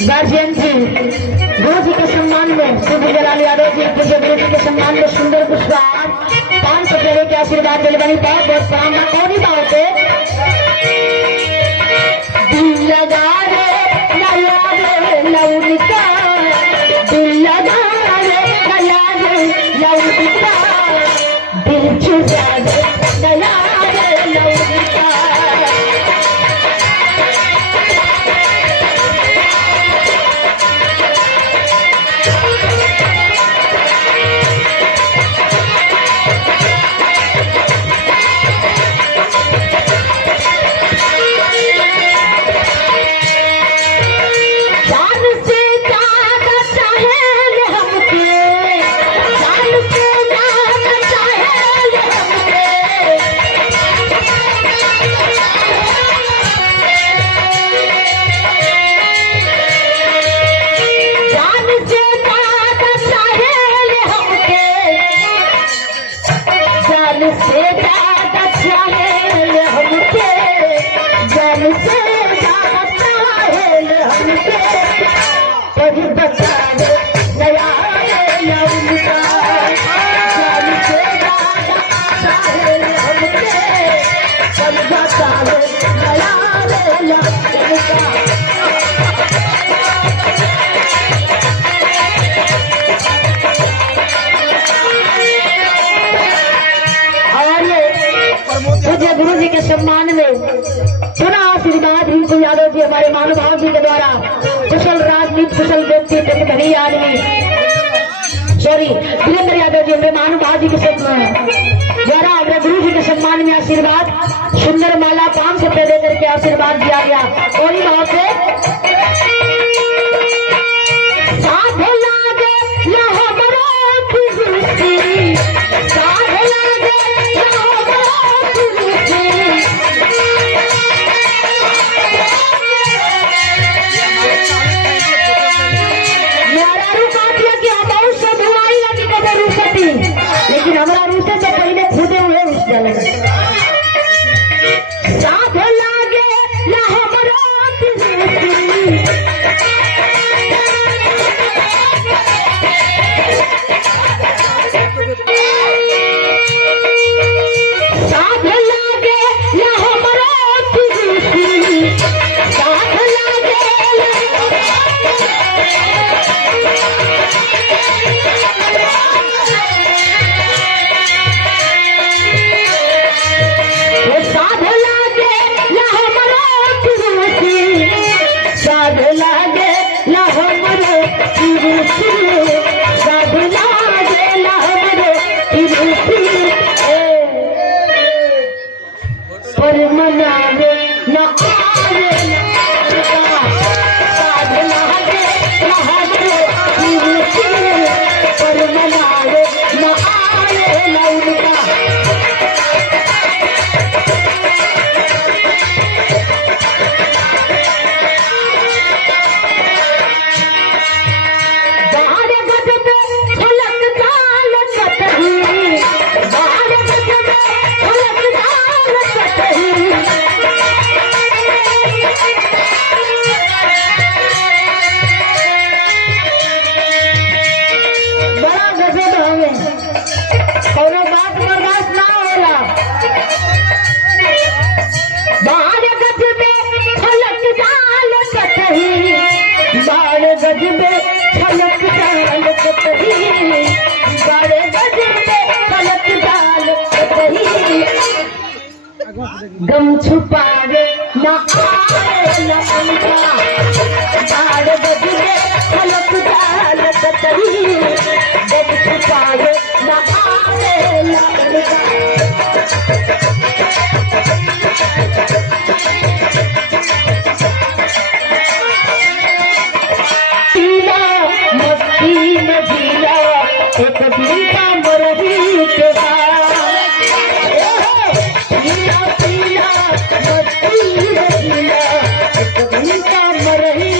गार्जियन जी गुरु जी के सम्मान में शुभ जलाल यादव जी पूज्य गुरु जी के सम्मान में सुंदर पुष्पहार 500 रुपये के आशीर्वाद दिल बनी बहुत बहुत प्रणाम। कौन ही बात है दिल लगा रे लला रे लौलिका दिल लगा रे लला रे लौलिका दिल चुरा रे लला रे लौलिका। गुरु जी के सम्मान में पुनः आशीर्वाद रिंकू यादव जी हमारे महानुभाव जी के द्वारा कुशल राजनीति कुशल व्यक्ति धनी आदमी सॉरी वीरेंद्र यादव जी हमारे महानुभाव जी के द्वारा हमारे गुरु जी के सम्मान में आशीर्वाद सुंदर माला 500 रुपये देकर के आशीर्वाद दिया गया। और ही भाव से गम छुपावे न आए न अंका बाड़ बजरे फलक डाल कतरी गम छुपावे न आए न अंका। पीला मस्ती में जीला एक बीता मरही के मरही